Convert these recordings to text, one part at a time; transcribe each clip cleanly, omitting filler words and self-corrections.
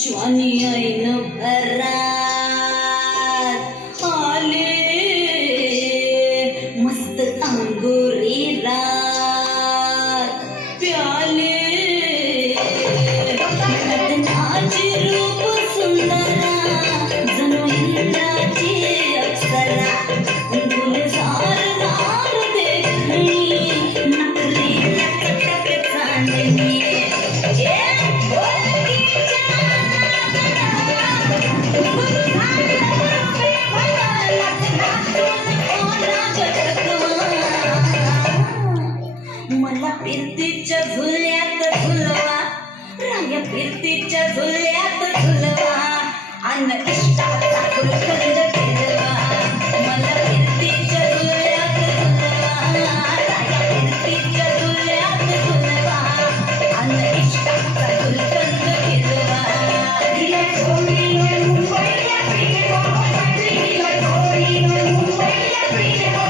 ज्वानी ऐन भरात आले मस्त अंगुरी रात प्याले रत्नाची रूप सुंदरा जणू इंद्राची अप्सरा गुलजार नार देखणी नकली टक चांदणी मला फिरतीच्या झुल्यात झुलवा राया फिरतीच्या झुल्यात झुलवा अन्न इष्टाचा गुलकंद फिरवा मला फिरतीच्या झुल्यात झुलवा राया फिरतीच्या झुल्यात झुलवा अन्न इष्टाचा गुलकंद फिरवा दिला सोडीनं मुंबईला फिरवा दिला सोडीनं मुंबईला फिरवा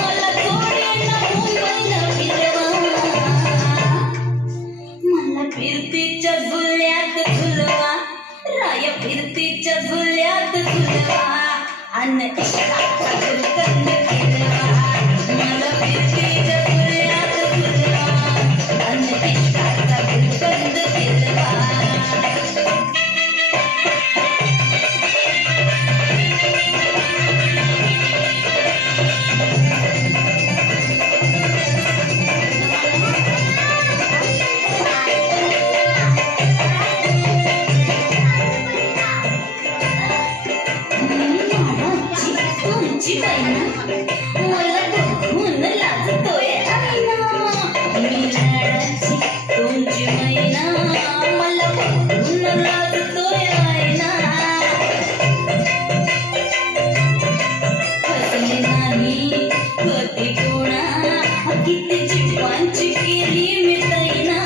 मला सोडीनं मुंबईला फिरवा मला फिरतीच्या झुल्यात झुलवा राया फिरतीच्या झुल्यात झुलवा अन्न इष्टाचा गुलकंद फिरवा मला फिरतीच्या झुल्यात झुलवा अन्न इष्टाचा गुलकंद फिरवा तुमची बहिणा मला बघून लाजतोय आईना मी लाडाची तुमची मैना मला बघून लाजतोय आईना फसले नाही कधी कोणा किती चिपांची केली मी तैना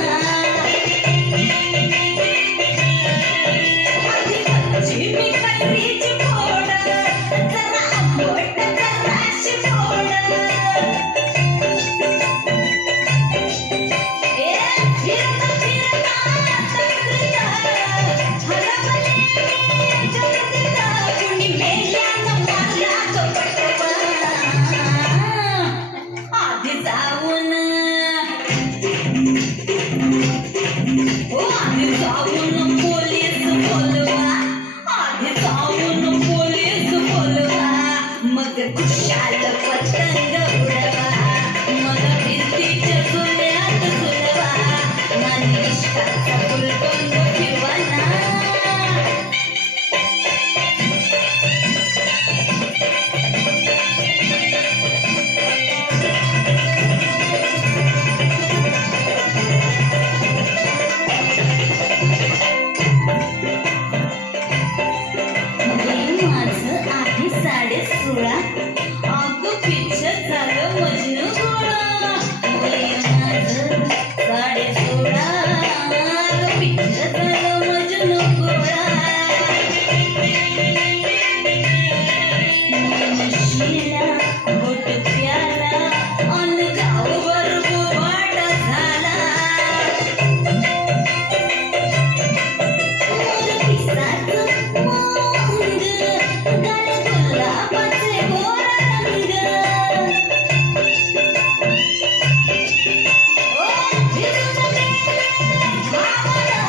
आधी कच्ची मी कैरीची फोड जरा आंबट जराशी फोड फिरता फिरता तकरीला हरवले जगतीला कुणी मेल्यानं मारला कपटवा आधी जाऊन पोलीस बोलवा आधी जाऊन पोलीस बोलवा मग खुशाल पतंग उडवा मला फिरतीच्या झुल्यात झुलवा माझी इष्टाचा गुलकंद फिरवा ना माझं आहे 16.5 अगं पिक्चर झालं मजनू गोळा माझं 16.5 अगं पिक्चर झालं मजनू गोळा नशीला गोट प्याला अन गावभर बोबाट झाला पिसाचं मोंग गाल गुलाबाचे गोड रंग ओ फिरून गेले भावना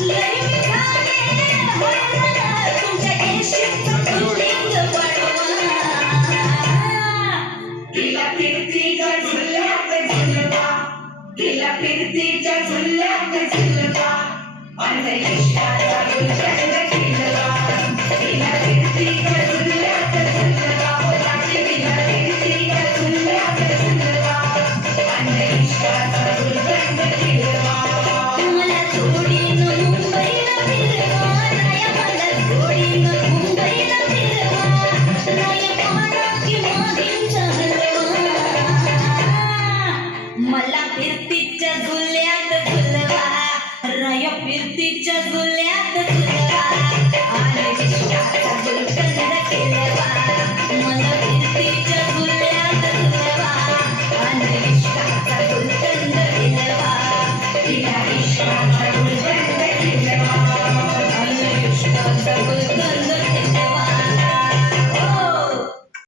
लई मिठाने हरवला तुमच्या केशीचं पुलिंग वाढवा तिला फिरतीच्या झुल्यात झुलवा तिला फिरतीच्या झुल्यात झुलवा अन्न इष्टाचा गुलकंद फिरवा तिला फिरतीच्या झुल्यात झुलवा तिला फिरतीच्या झुल्यात झुलवा अन्न इष्टाचा गुलकंद फिरवा मला सोडीनं मुंबईला फिरवा राया मला सोडीनं मुंबईला फिरवा राया पाण्याची मागींचा हलवा मला फिरतीच्या झुल्यात झुलवा राया फिरतीच्या झुल्यात